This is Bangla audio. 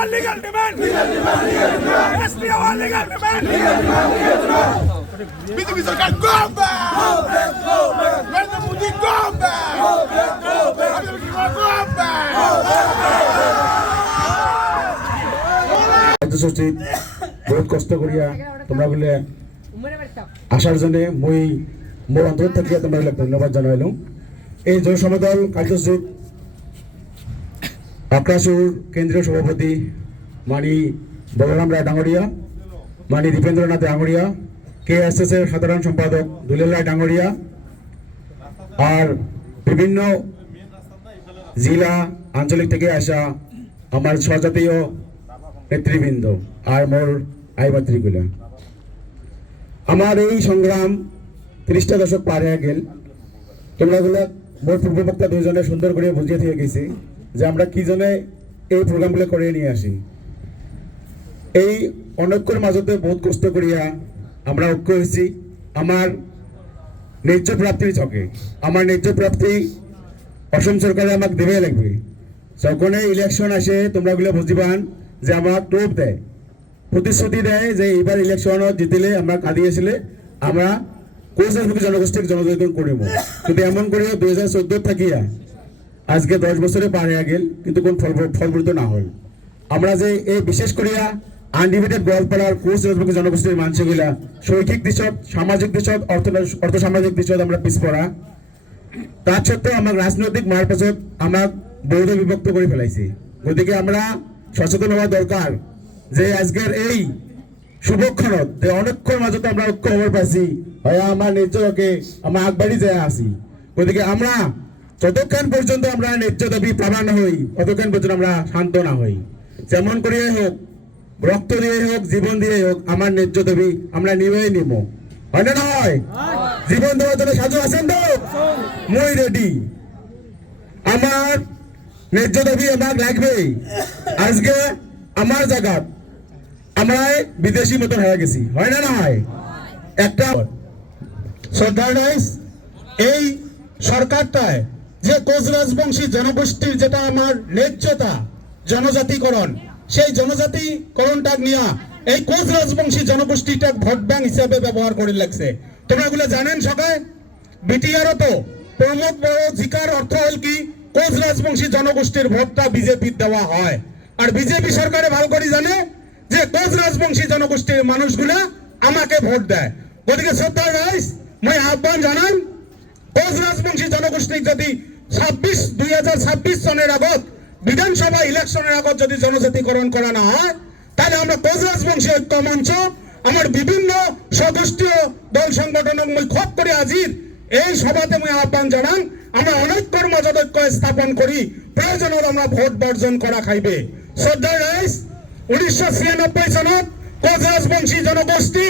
our legal demand. ST our legal demand. BJP Sarkar go back. Narendra Modi go back. Arvind Kejriwal go back. কার্যসূচিত বহুত কষ্ট করিয়া তোমরা বলে আসার জন্য মই মোর অন্তর থেকে তোমরা ধন্যবাদ জানাইলাম। এই জয় সমদল কার্যসূচিত আক্রাসুর কেন্দ্রীয় সভাপতি মানি বলরাম রায় ডাঙরিয়া, মানি দীপেন্দ্রনাথ ডাঙরিয়া, KSS এর সাধারণ সম্পাদক দুলাল রায় ডাঙরিয়া, আর বিভিন্ন জেলা আঞ্চলিক থেকে আসা আমার স্বজাতীয় নেতৃবৃন্দ আর মোর আইমাতৃগুলা। আমার এই সংগ্রাম 30টা দশক পার হয়ে গেল। তোমরাগুলা মোর পূর্ববক্তা দুইজনে সুন্দর করে বুঝিয়ে দিয়ে গেছি যে আমরা কি জনে এই প্রোগ্রামগুলো করে নিয়ে আসি। এই অনৈক্যর মাঝতে বহুত কষ্ট করিয়া আমরা ঐক্য হয়েছি আমার ন্যায্য প্রাপ্তির ছকে। আমার ন্যায্য প্রাপ্তি অসম সরকারে আমাকে দেবে লাগবে। যখন ইলেকশন আসে তোমরাগুলো বুঝিবান যে আমার টোপ দেয়, প্রতিশ্রুতি দেয় যে এইবার ইলেকশনত জিতিলে আমরা কাঁদিয়েছিলে আমরা কোচ রাজনীতি জনগোষ্ঠীর জনজাগরণ করিব। কিন্তু এমন করে 2014 থাকিয়া আজকে 10 বছরে পার হয়ে গেল কিন্তু কোন ফলপ্রদ না হল। আমরা যে এই বিশেষ করিয়া আনডিভিডেড গোয়ালপাড়ার কোচ রাজনীতি জনগোষ্ঠীর মানুষগুলা শৈক্ষিক দিশত, সামাজিক দিশত, অর্থ সামাজিক দিশত আমরা পিছপড়া, তার সত্ত্বেও আমার রাজনৈতিক মার পাছত আমাক বৈধ বিভক্ত করে ফেলাইছি। গতিকে আমরা সচেতন হওয়া দরকার যে আজকের এই শুভক্ষণত যে অনৈক্যর মাজতে আমরা ঐক্য খবর পাইছি হয় আমার ন্যায্যকে আমরা আগবাড়ি যায় আসি। গতিকে আমরা যতক্ষণ পর্যন্ত আমরা ন্যায্য দাবি পাবা না হই ততক্ষণ পর্যন্ত আমরা শান্ত না হই। যেমন করিয়ে হোক, রক্ত দিয়ে হোক, জীবন দিয়ে হোক, আমার ন্যায্য দাবি আমরা নিবেই নিব। হয় না নয়? জীবন দেওয়ার জন্য সাজু আছেন তো? মই রেডি। আমার ন্যায্য দাবি আমার লাগবেই। আজকে আমার জায়গা আমরা বিদেশি মতন হয়ে গেছি, হয় না নয়? একটা শ্রদ্ধার এই সরকারটায় যে কোচ রাজবংশী জনগোষ্ঠীর যেটা আমার ন্যায্যতা জনজাতিকরণ, সেই জনজাতিকরণটা নিয়ে এই কোচ রাজবংশী জনগোষ্ঠীটা ভোট ব্যাংক হিসাবে ব্যবহার করে লাগছে। তোমরা এগুলো জানেন সবাই? বিটিআরও তো প্রমোদ বড় জিকার অর্থ হল কি কোচ রাজবংশী জনগোষ্ঠীর ভোটটা বিজেপির দেওয়া হয়। আর বিজেপি সরকারে ভালো করে জানে যে কোচ রাজবংশী জনগোষ্ঠীর মানুষগুলা আমাকে ভোট দেয়। গতিকে শ্রদ্ধার রাইস মই আহ্বান জানান কোচ রাজবংশী জনগোষ্ঠী যদি 2026 সনের আগত বিধানসভা ইলেকশনের আগত যদি জনজাতিকরণ করা না হয় তাহলে আমরা কোচ রাজবংশী ঐক্য মঞ্চ আমার বিভিন্ন স্বগোষ্ঠীয় দল সংগঠনক মই খুব করে আজির এই সভাতে মই আহ্বান জানান আমরা অনৈক্যর মাজত ঐক্য স্থাপন করি প্রয়োজনত আমরা ভোট বর্জন করা খাইবে। শ্রদ্ধার রাইস 1996 সনত কোচ রাজবংশী জনগোষ্ঠী